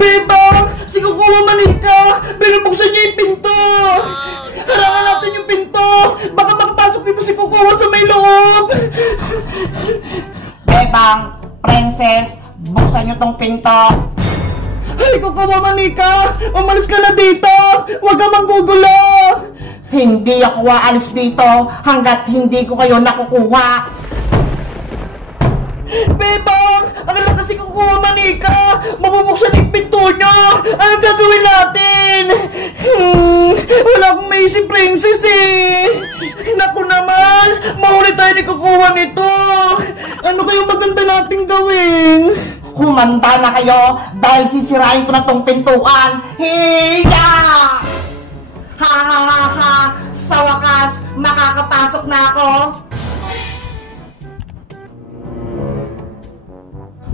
Bebang! Si Kukuha Manika! Binubuksan niya yung pinto! Harangan natin yung pinto! Baka makapasok dito si Kukuha sa may loob! Bebang, Princess, buksan niyo tong pinto. Ay, Kukuha Manika! Umalis ka na dito! Huwag ka manggugulo! Hindi ako aalis dito hanggat hindi ko kayo nakukuha. Bebang! Ang lakas si Kukuha Manika! Mabubuksan yung pinto niya! Ano gagawin natin? Wala akong maisip, Princess eh! Naku naman! Mahuli tayo ni Kukuha nito! Ano kayong maganda nating gawin? Humanda na kayo dahil sisirain ko na tong pintuan. Hiya! Ha ha ha ha! Sa wakas, makakapasok na ako.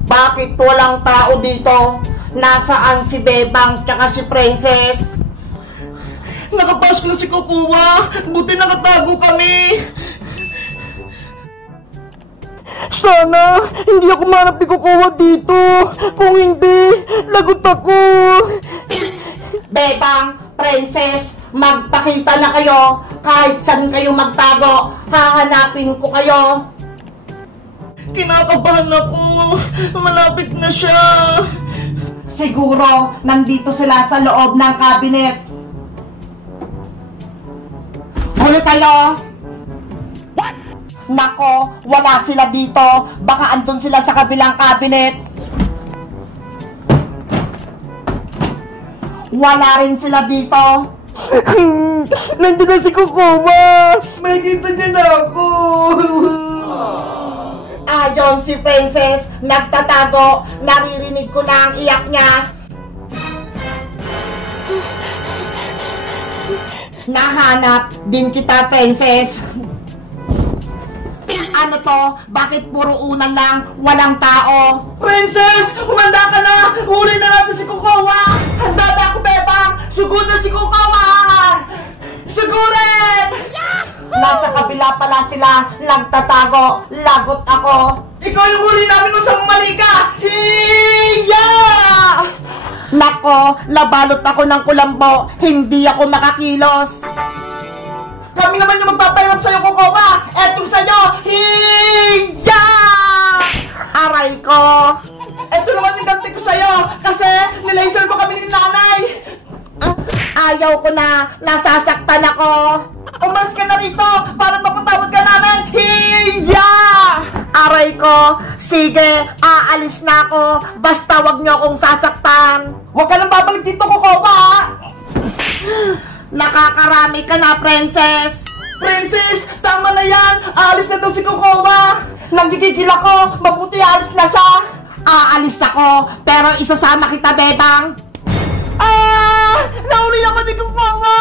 Bakit walang tao dito? Nasaan si Bebang tsaka si Princess? Nakapasok na si Kukuha! Buti nakatago kami! Sana hindi ako manap ni Kukuha dito! Kung hindi, lagot ako! Bebang, Princess, magpakita na kayo. Kahit saan kayo magtago, hahanapin ko kayo. Kinakabahan ako! Malapit na siya! Siguro, nandito sila sa loob ng cabinet. Huli kayo! What? Nako, wala sila dito. Baka andun sila sa kabilang cabinet. Wala rin sila dito. Nandun na si Kukuha! May kita niya na ako! Ayon si Princess, nagtatago. Naririnig ko na ang iyak niya. Nahanap din kita, Princess. Ano to? Bakit puro unan lang? Walang tao? Princess! Humanda ka na! Huli na natin si Kukuha! Handa na ako, Bebang! Sugutin si Kukuha! Sugurin! Nasa kabila pala sila. Nagtatago. Lagot ako. Ikaw yung huli namin usang Manika! Hiya! Nako, nabalot ako ng kulambo. Hindi ako makakilos. Kami naman yung magpapahirap sa'yo, Kukuha! Eto sa'yo! Hiya! Aray ko. Eto naman yung ganti ko sa'yo! Kasi nilaser ko kami ni nanay! Ayaw ko na. Nasasaktan ako. Umalis ka na rito para mapatawad ka namin! Hiya! Aray ko. Sige, aalis na ako. Basta wag niyo akong sasaktan. Huwag ka nang babalik dito, Kukuha! Nakakarami ka na, Princess. Princess, tama na yan! Aalis na daw si Kukuha! Nagigigil ako! Mabuti aalis na siya! Aalis ako, pero isasama kita, Bebang. Nahuli ako ni Kukuha!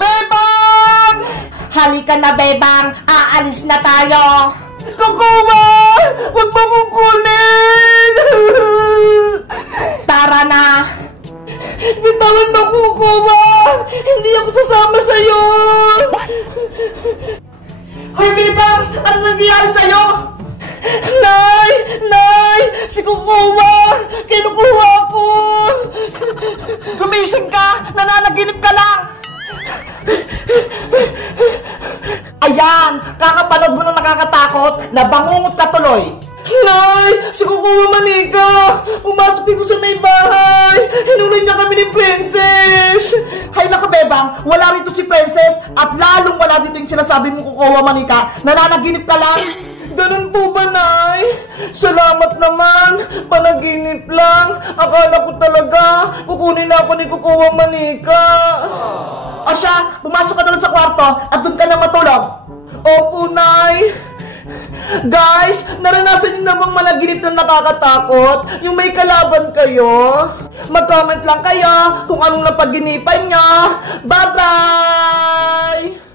Bebang! Halika na, Bebang. Aalis na tayo. Kukuha! Huwag mo kukunin! Tara na. Bitawan mo, Kukuha! Hindi ako sasama sa'yo! Hoy, Bebang! Ano nangyayari sa'yo? Nay! Nay! Si Kukuha! Kinukuha ko! Gumising ka! Nananaginip ka lang! Ayan, kakapanood mo na nakakatakot na bangungot ka tuloy. Nay! Si Kukuha Manika! Pumasok dito sa may bahay! Hinulay niya kami ni Princess! Hay naka, Bebang, wala rito si Princess at lalong wala dito yung sinasabi mong Kukuha Manika. Nananaginip ka lang. Ganun po ba, Nay? Salamat naman! Panaginip lang! Akala ko talaga kukunin ako ni Kukuha Manika! O siya, pumasok ka doon sa kwarto at doon ka na matulog. Opo, Nay! Guys, naranasan niyo na bang managinip na nakakatakot? Yung may kalaban kayo? Mag-comment lang kayo kung anong napaginipan niyo! Bye-bye!